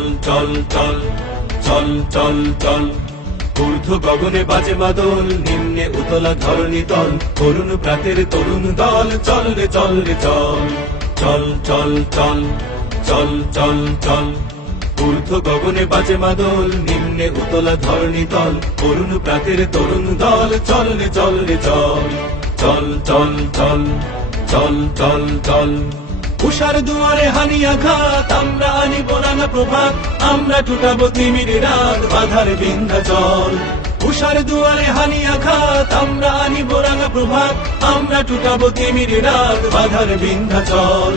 চল চল চল চল চল চল ঊর্ধ্ব গগনে বাজে মাদল, নিম্নে উতলা ধরণী তল, তরুণ প্রাতের তরুণ দল, চল রে চল রে চল চল চল চল চল চল চল ঊর্ধ্ব গগনে বাজে মাদল, নিম্নে উতলা ধরণী তল, তরুণ প্রাতের তরুণ দল, চল রে চল রে চল চল চল চল চল চল চল উষার দুয়ারে হানি আঘাত, আমরা আনিব রাঙা প্রভাত, আমরা টুটাবো তিমির রাত, বাধার বিন্ধ্যাচল। উষার দুয়ারে হানি আঘাত, আমরা আনিব রাঙা প্রভাত, আমরা টুটাবো তিমির রাত, বাধার বিন্ধ্যাচল।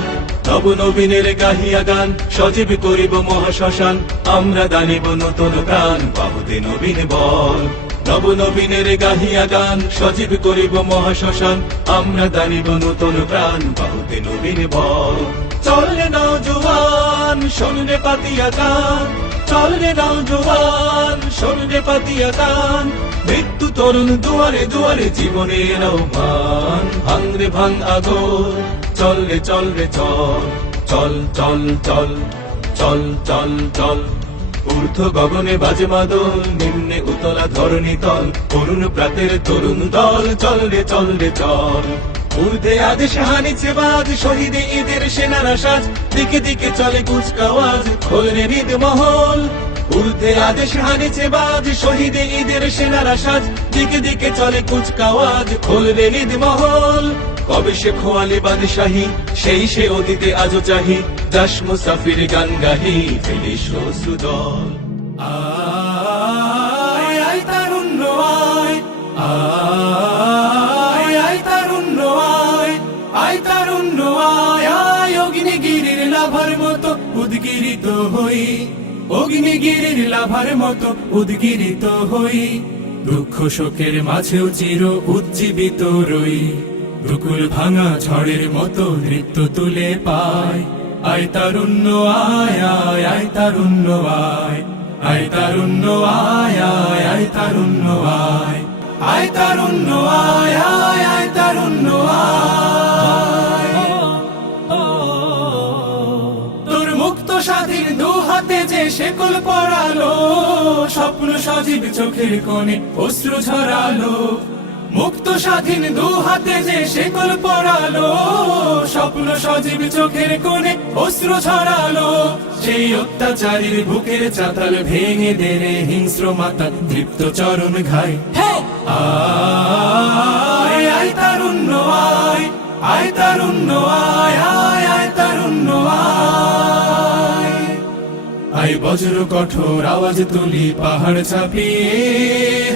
নব নবীনের গাহিয়া গান, সজীব করিব মহাশ্মশান, আমরা দানিব নতুন প্রাণ, বাহুতে নবীন বল। নব নবীনের গাহিয়া গান, সজীব করিব মহাশ্মশান, আমরা দানিব নতুন প্রাণ, বাহুতে নবীন বল। চল রে নওজোয়ান, শোন রে পাতিয়া গান, চল রে নওজোয়ান, শোন রে পাতিয়া গান, মৃত্যু তরুণ দুয়ারে দুয়ারে জীবনের আহ্বান, ভাঙ রে ভাঙ আগর, চল রে চল রে চল চল চল চল চল চল চল ঊর্ধ্ব গগনে বাজে মাদল, নিম্নে উতলা ধরণী তল, তরুণ প্রাতের তরুণ দল, চল রে চল রে চল। ঊর্ধ্বে আদেশ হানিছে বাজ, শহীদে ঈদের সেনারা সাজ, দিকে দিকে চলে কুচকাওয়াজ, খোল রে হৃদ মহল। ঊর্ধ্বে আদেশ হানিছে বাজ, শহীদে ঈদের সেনারা সাজ, দিকে দিকে চলে কুচকাওয়াজ, খোল রে হৃদ মহল। কবে সে খোয়ালে বাদশাহী, সেই সে অতীতে আজও চাহি, যাস মুসাফির গান গাহি, ফেলিস অশ্রুদল। আয় আয় তারুণ্য আয়, আয় আয় তারুণ্য আয়, আয় তারুণ্য আয়, আয় অগ্নিগিরির লাভার মতো উদ্গিরিত হই, অগ্নিগিরির লাভার মতো উদ্গিরিত হই, দুঃখ শোকের মাঝেও চির উজ্জীবিত রই, দুকুল ভাঙা ঝড়ের মতো নৃত্য তুলে পায়। আয় তারুণ্য আয়, আয় আয় তারুণ্য আয়, আয় তারুণ্য আয়, আয় আয় তারুণ্য আয়, আয় তারুণ্য আয়, আয় আয় তারুণ্য আয়। তোর মুক্ত স্বাধীন দু হাতে যে শেকল পরালো, স্বপ্ন সজীব চোখের কোণে অশ্রু ঝরালো, মুক্ত স্বাধীন দু হাতে যে শেকল পরালো, স্বপ্ন সজীব চোখের কোণে অশ্রু ঝরালো, সেই অত্যাচারীর বুকের চাতাল ভেঙে দেনে হিংস্র মাতা তৃপ্ত চরণ ঘাই। আয় আয় তারুণ্য আয়, আয় তারুণ্য আয়, আয় আয় তারুণ্য আয়। আয় বজ্র কঠোর আওয়াজ তুলি পাহাড় ছাপিয়ে,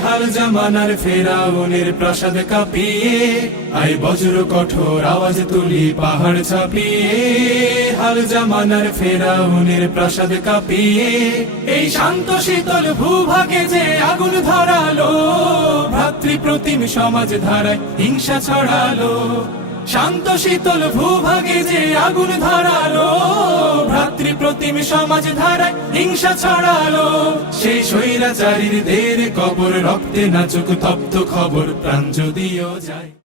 হাল জামানার ফেরাউনের প্রাসাদ কাঁপিয়ে, আয় বজ্র কঠোর আওয়াজ তুলি পাহাড় ছাপিয়ে, হাল জামানার ফেরাউনের প্রাসাদ কাঁপিয়ে, এই শান্ত শীতল ভূভাগে যে আগুন ধরালো, ভ্রাতৃ প্রতিম সমাজ ধারায় হিংসা ছড়ালো, শান্ত শীতল ভূভাগে যে আগুন ধরালো, ভ্রাতৃ প্রতিম সমাজ ধারায় হিংসা ছড়ালো, সেই স্বৈরাচারীর দের কবর রক্তে নাচুক তপ্ত খবর, প্রাণ যদিও যায়।